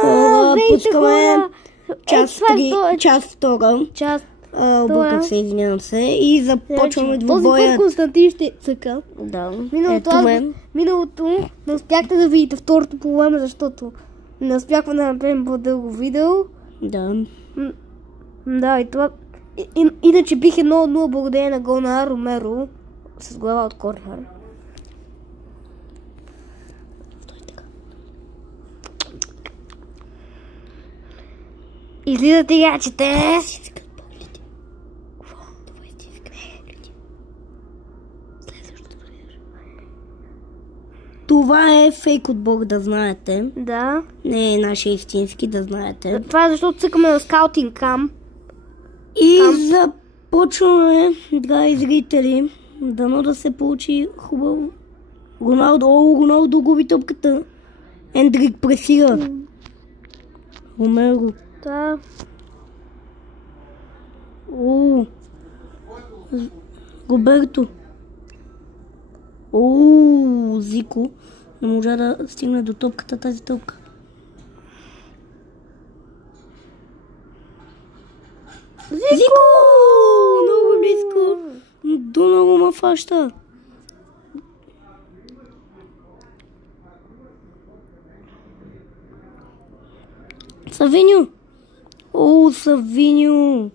Хора, пускаме част 3, част 2. Част. Обърках се, извинявам се. И започваме двубоя. Този път Константин ще цъка. Да. Миналото не успяхте да видите второто по време, защото не успяхме да направим по-дълго видео. Да. Да, и това... Иначе бих 1-0 благодарение на гол на Ромеро с глава от корнер. Излизат играчите. Това е фейк отбор, да знаете. Да. Не е нашия истински, да знаете. Това е защото цъкаме на скаутинг кам. И започваме, драги зрители, дано да се получи хубаво. Роналдо губи топката. Ендрик пресира. Ромеро. Да. Роберто. Зико. Не можа да стигне до топката тази топка. Зико! Много близко. До много ма фаща. Савиньо. Савиньо.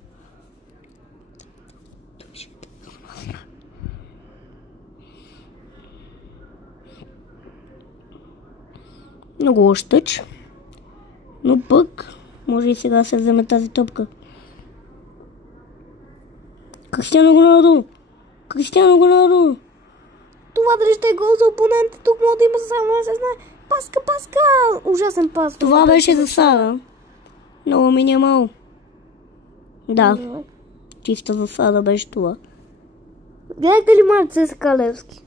Много лош тъч. Но пък може и сега се вземе тази топка. Кристиано Роналдо! Това дали ще е гол за опонента, тук може да има само да се знае. Паска! Ужасен пас. Това беше засада. Много минимал. Да. Чиста засада беше това. Гледайте ли мач ЦСКА Левски?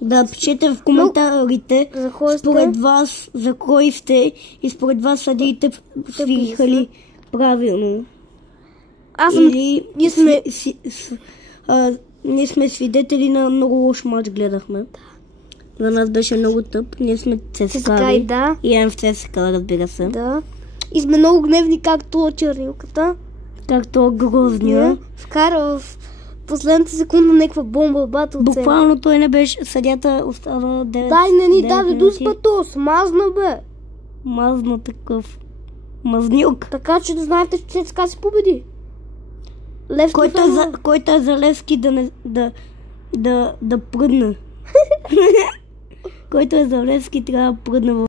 Да, пишете в коментарите според вас за кой сте и според вас съдиите свириха ли правилно. Или ние сме свидетели на много лош мач, гледахме. За нас беше много тъп. Ние сме ЦСКА да. И ем в ЦСКА, разбира се. Да. И сме много гневни, както чернилката. Както грозния. Вкара в последната секунда някаква бомба бата от себе. Буквално той не беше, съдята остава 9. Дай, не ни даде дуспатос, мазна бе. Мазна такъв. Мазнилк. Така че да знаете, че ЦСКА се победи. Който е за Левски да пръдне. Който е за Левски трябва да пръдне в